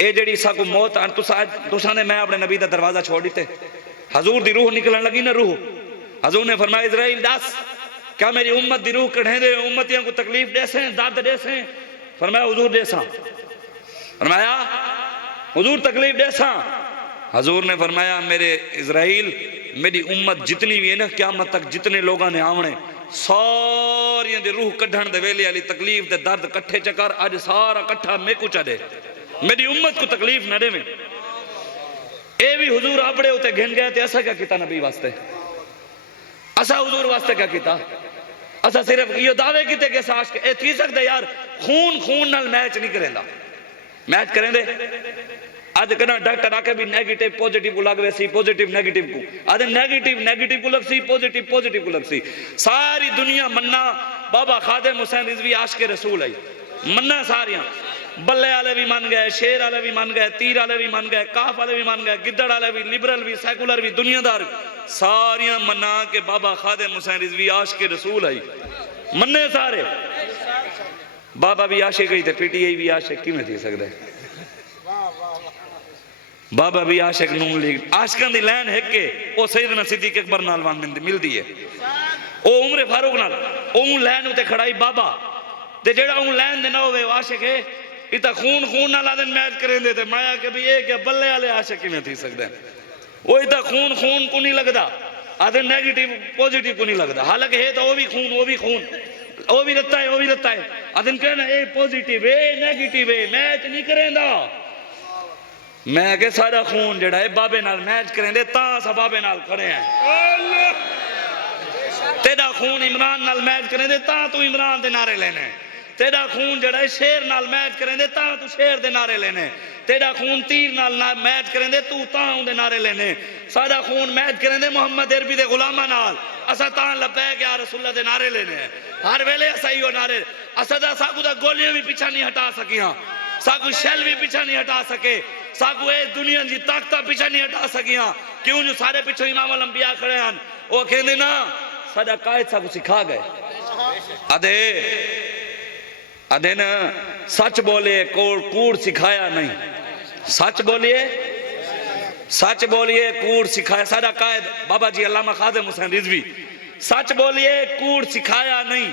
اے جڑی سا کو موت تساں نے میں اپنے نبی دا دروازہ چھوڑ دیتے حضور دی روح نکلن لگی نا روح حضور نے فرمایا اسرائیل دس کیا میری امت دی روح کڑھیں دے امتیاں کو تکلیف دے سیں درد دے سیں فرمایا حضور دے ساں فرمایا حضور تکلیف دے ساں حضور نے فرمایا میرے اسرائیل میری امت جتنی بھی ہے نا قیامت تک جتنے لوگاں نے آونے ساری دے روح کڑھن دے ویلے علی تکلیف دے درد کٹھے چکر آج سارا کٹھا میں کو چا دے میری امت کو تکلیف نہ دے میں اے بھی حضور اپنے ہوتے گھن گئے تھے ایسا کیا کیتا نبی واسطے ایسا حضور واسطے کیا کیتا ایسا صرف یہ دعوے کیتے کہ ساش اے تھی سکتے یار خون نال میچ نہیں کریں دا میچ کریں دے آدھے کہنا ڈاکٹر آکے بھی نیگیٹیو پوزیٹیو کو لگ ویسی پوزیٹیو نیگیٹیو کو آدھے نیگیٹیو کو لگ سی پوزیٹیو کو لگ سی ساری دنیا مننا بابا خادم حسین رضوی عاشق رسول آئی مننا ساریاں بلے والے بھی من گئے شیر والے بھی من گئے تیر والے بھی من گئے کاف والے بھی من گئے گدڑ والے بھی لبرل بھی سیکولر بھی دنیا دار ساریاں منا کہ بابا خادم حسین رضوی عاشق رسول آئی مننے سارے بابا بھی عاشق گئی تھے پی ٹی آئی بھی عاشق کی میں تھی سکتے بابا بھی عاشق نون لیگ عاشقان دی لین ہے کہ وہ سیدنا صدیق اکبر نالوان مل دی ہے وہ عمر فاروق نال اون لین ہوتے کھڑائی بابا دے جڑا اون لین دے نہ ہوئے وہ عاشق ہے اتا خون نہ لادن میچ کریں دیتے مایا کہ بھی ایک یا بلے والے عاشق کی میں تھی سکتے ہیں وہ اتا خون کو نہیں لگتا آدھے نیگیٹیو پوزیٹیو کو نہیں لگتا حالانکہ ہے تو وہ بھی خون وہ بھی رہتا ہے آدھے کہنا a positive a negative a match نہیں کریں دا میں کہ سارا خون جڑا ہے بابے نال میچ کریں دے تاں سا بابے نال کھڑے ہیں تیرا خون عمران نال میچ کریں دے تاں تو عمران دے نعرے لینے تیرا خون جڑا ہے شیر نال میچ کریں دے تاں تو شیر دے نعرے لینے تیرا خون تیر نال میچ کریں دے تو تاں دے نعرے لینے سارا خون میچ کریں دے محمد عربی دے غلامہ نال اسا تاں لبیک یا رسول اللہ دے نعرے لینے ہر ویلے اسا ہیو نعرے اسا دا ساکو دا گولیاں بھی پیچھا نہیں ہٹا سکیاں ساکو شیل بھی پیچھا نہیں ہٹا سکے ساکو اے دنیا جی طاقتہ پیچھا نہیں ہٹا سکیاں کیوں جو سارے پیچھو امام الانبیاء کھڑے ہیں وہ کہنے نا ساڑا قائد ساکو سکھا گئے ادھے نا سچ بولے کوڑ سکھایا نہیں سچ بولیے کوڑ سکھایا ساڑا قائد بابا جی علامہ خادم حسین رضوی سچ بولیے کوڑ سکھایا نہیں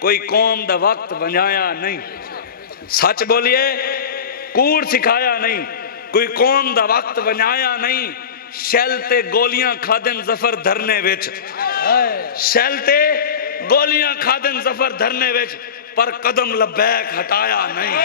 کوئی قوم دا وقت بنایا نہیں سچ بولیے کوڑ سکھایا نہیں کوئی قوم دا وقت بنایا نہیں شیلتے گولیاں کھادن زفر دھرنے وچ شیلتے گولیاں کھادن زفر دھرنے وچ پر قدم لبیک ہٹایا نہیں